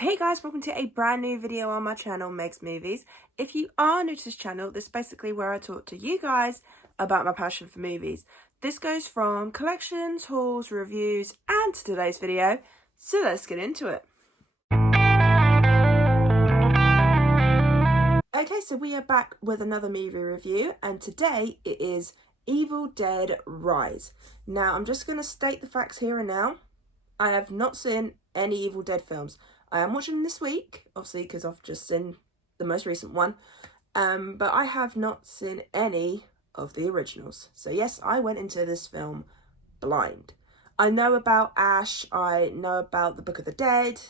Hey guys, welcome to a brand new video on my channel, Meg's Movies. If you are new to this channel, this is basically where I talk to you guys about my passion for movies. This goes from collections, hauls, reviews, and today's video, so let's get into it. Okay, so we are back with another movie review, and today it is Evil Dead Rise. Now, I'm just going to state the facts here and now. I have not seen any Evil Dead films. I am watching them this week, obviously, because I've just seen the most recent one. But I have not seen any of the originals. So yes, I went into this film blind. I know about Ash, I know about the Book of the Dead,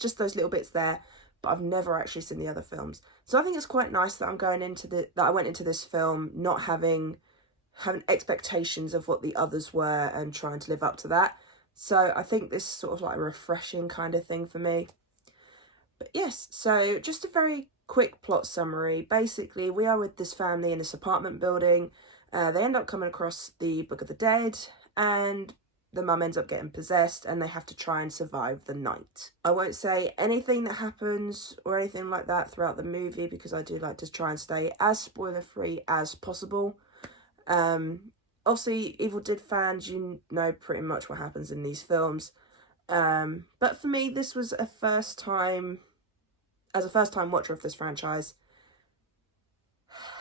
just those little bits there, but I've never actually seen the other films. So I think it's quite nice that I went into this film not having expectations of what the others were and trying to live up to that. So I think this is sort of like a refreshing kind of thing for me. But yes, so just a very quick plot summary. Basically, we are with this family in this apartment building. They end up coming across the Book of the Dead, and the mum ends up getting possessed, and they have to try and survive the night. I won't say anything that happens or anything like that throughout the movie, because I do like to try and stay as spoiler-free as possible. Obviously, Evil Dead fans, you know pretty much what happens in these films. But for me, this was a first time watcher of this franchise.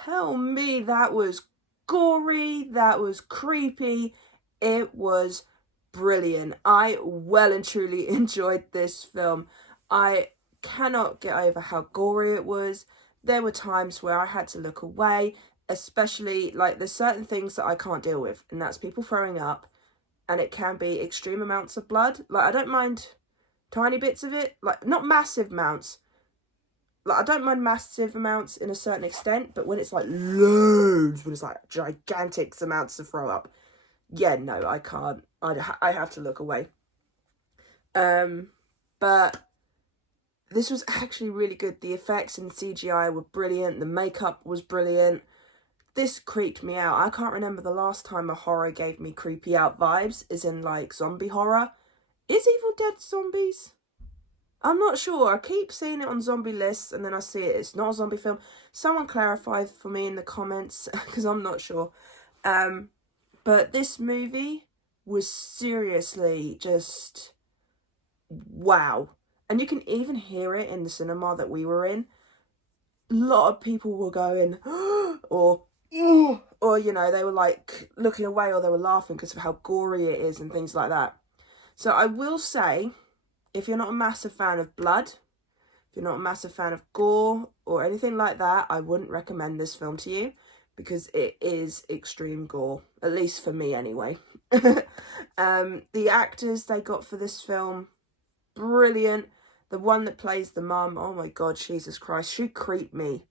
Hell me, that was gory, that was creepy, it was brilliant. I well and truly enjoyed this film. I cannot get over how gory it was. There were times where I had to look away. Especially, like, there's certain things that I can't deal with, and that's people throwing up, and it can be extreme amounts of blood. Like, I don't mind tiny bits of it, like, not massive amounts. Like, I don't mind massive amounts in a certain extent, but when it's, like, loads, when it's, like, gigantic amounts to throw up, yeah, no, I can't. I have to look away. But this was actually really good. The effects and CGI were brilliant. The makeup was brilliant. This creeped me out. I can't remember the last time a horror gave me creepy out vibes, as in, like, zombie horror. Is Evil Dead zombies? I'm not sure. I keep seeing it on zombie lists, and then I see it's not a zombie film. Someone clarify for me in the comments, because I'm not sure. But this movie was seriously just wow. And you can even hear it in the cinema that we were in. A lot of people were going, or, you know, they were like looking away, or they were laughing because of how gory it is and things like that. So I will say, if you're not a massive fan of blood, if you're not a massive fan of gore or anything like that, I wouldn't recommend this film to you, because it is extreme gore, at least for me anyway. The actors they got for this film, brilliant. The one that plays the mum, oh my god, Jesus Christ, she creeped me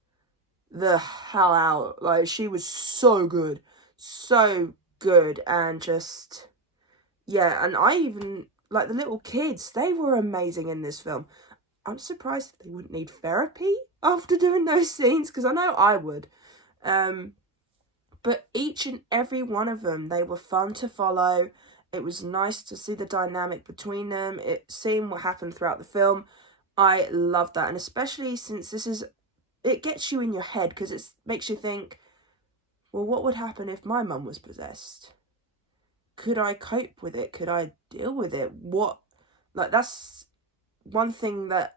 the hell out. Like, she was so good, and just, yeah. And I even, like, the little kids, they were amazing in this film. I'm surprised they wouldn't need therapy after doing those scenes, because I know I would. But each and every one of them, they were fun to follow. It was nice to see the dynamic between them, seeing what happened throughout the film. I loved that, and especially since it gets you in your head, because it makes you think, well, what would happen if my mum was possessed? Could I cope with it? Could I deal with it? That's one thing that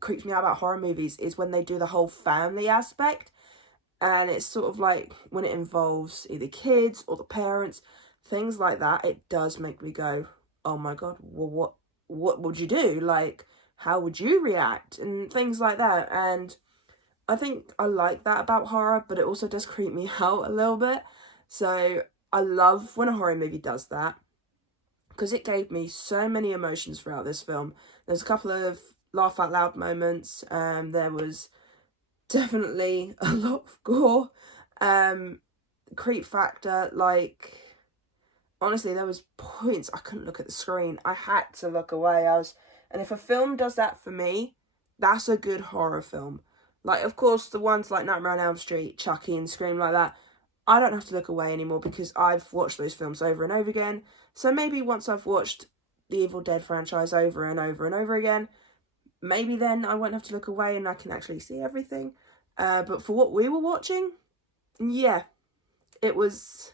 creeps me out about horror movies, is when they do the whole family aspect, and it's sort of like when it involves either kids or the parents, things like that. It does make me go, oh my god, well, what would you do? Like, how would you react? And things like that. And I think I like that about horror, but it also does creep me out a little bit. So I love when a horror movie does that, because it gave me so many emotions throughout this film. There's a couple of laugh out loud moments. There was definitely a lot of gore. Creep factor, like, honestly, there was points I couldn't look at the screen. I had to look away. And if a film does that for me, that's a good horror film. Like, of course, the ones like Nightmare on Elm Street, Chucky and Scream like that, I don't have to look away anymore, because I've watched those films over and over again. So maybe once I've watched the Evil Dead franchise over and over and over again, maybe then I won't have to look away and I can actually see everything. But for what we were watching, yeah, it was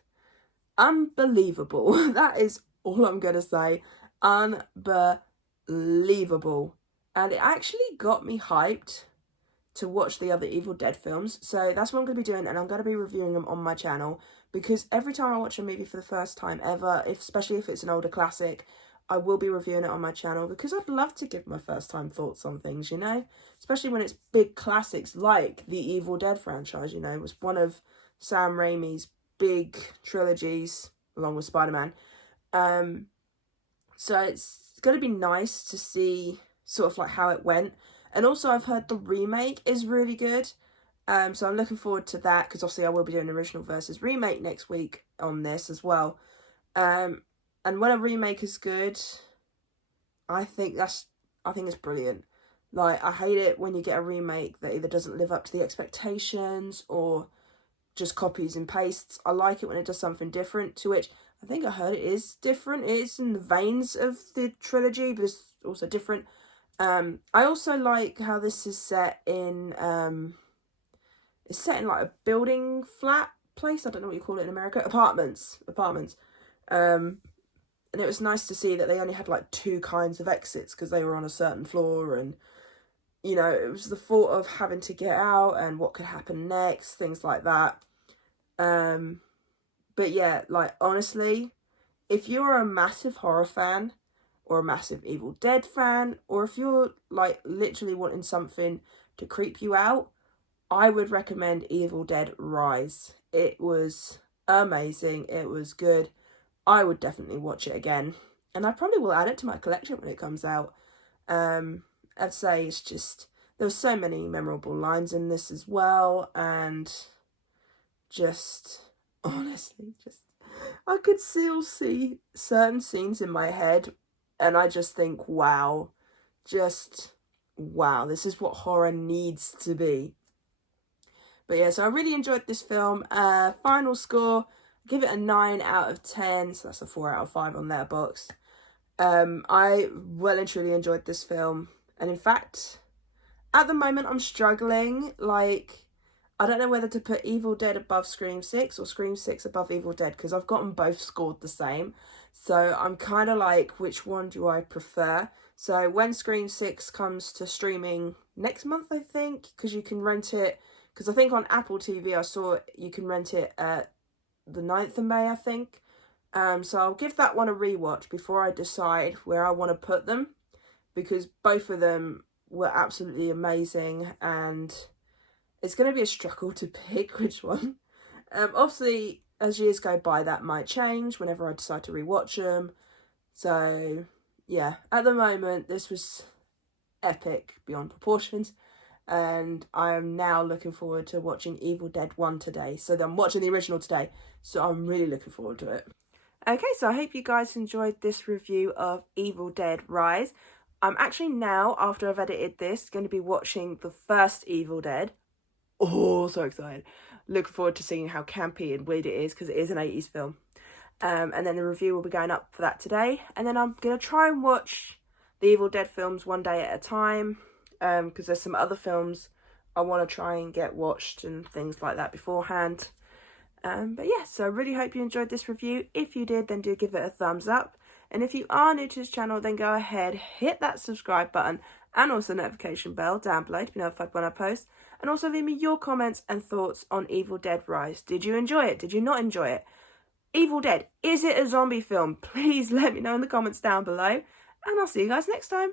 unbelievable. That is all I'm going to say. Unbelievable. And it actually got me hyped to watch the other Evil Dead films. So that's what I'm going to be doing, and I'm going to be reviewing them on my channel, because every time I watch a movie for the first time ever, especially if it's an older classic, I will be reviewing it on my channel, because I'd love to give my first time thoughts on things, you know? Especially when it's big classics like the Evil Dead franchise, you know? It was one of Sam Raimi's big trilogies, along with Spider-Man. So it's going to be nice to see sort of like how it went. And also I've heard the remake is really good. So I'm looking forward to that, because obviously I will be doing original versus remake next week on this as well. And when a remake is good, I think it's brilliant. Like, I hate it when you get a remake that either doesn't live up to the expectations or just copies and pastes. I like it when it does something different, to which I think I heard it is different. It is in the veins of the trilogy, but it's also different. I also like how this is set in, it's set in like a building flat place. I don't know what you call it in America. Apartments. And it was nice to see that they only had like 2 kinds of exits, because they were on a certain floor, and, you know, it was the thought of having to get out and what could happen next, things like that. But yeah, like, honestly, if you're a massive horror fan, or a massive Evil Dead fan, or if you're like literally wanting something to creep you out, I would recommend Evil Dead Rise. It was amazing. It was good. I would definitely watch it again. And I probably will add it to my collection when it comes out. I'd say it's just, there's so many memorable lines in this as well. And just, honestly, I could still see certain scenes in my head, and I just think, wow, this is what horror needs to be. But yeah, so I really enjoyed this film. Final score, give it a 9 out of 10, so that's a 4 out of 5 on Letterboxd. I well and truly enjoyed this film, and in fact, at the moment I'm struggling. Like, I don't know whether to put Evil Dead above Scream 6 or Scream 6 above Evil Dead, because I've got them both scored the same. So I'm kind of like, which one do I prefer? So when Scream 6 comes to streaming next month, I think, because you can rent it, because I think on Apple TV I saw you can rent it at the 9th of May, I think. So I'll give that one a rewatch before I decide where I want to put them, because both of them were absolutely amazing, and it's going to be a struggle to pick which one. Obviously, as years go by, that might change whenever I decide to rewatch them. So, yeah, at the moment, this was epic beyond proportions. And I am now looking forward to watching Evil Dead 1 today. So I'm watching the original today. So I'm really looking forward to it. Okay, so I hope you guys enjoyed this review of Evil Dead Rise. I'm actually now, after I've edited this, going to be watching the first Evil Dead. Oh, so excited. Looking forward to seeing how campy and weird it is, because it is an 80s film. And then the review will be going up for that today. And then I'm going to try and watch the Evil Dead films one day at a time, because there's some other films I want to try and get watched and things like that beforehand. But yeah, so I really hope you enjoyed this review. If you did, then do give it a thumbs up. And if you are new to this channel, then go ahead, hit that subscribe button and also the notification bell down below to be notified when I post. And also leave me your comments and thoughts on Evil Dead Rise. Did you enjoy it? Did you not enjoy it? Evil Dead, is it a zombie film? Please let me know in the comments down below. And I'll see you guys next time.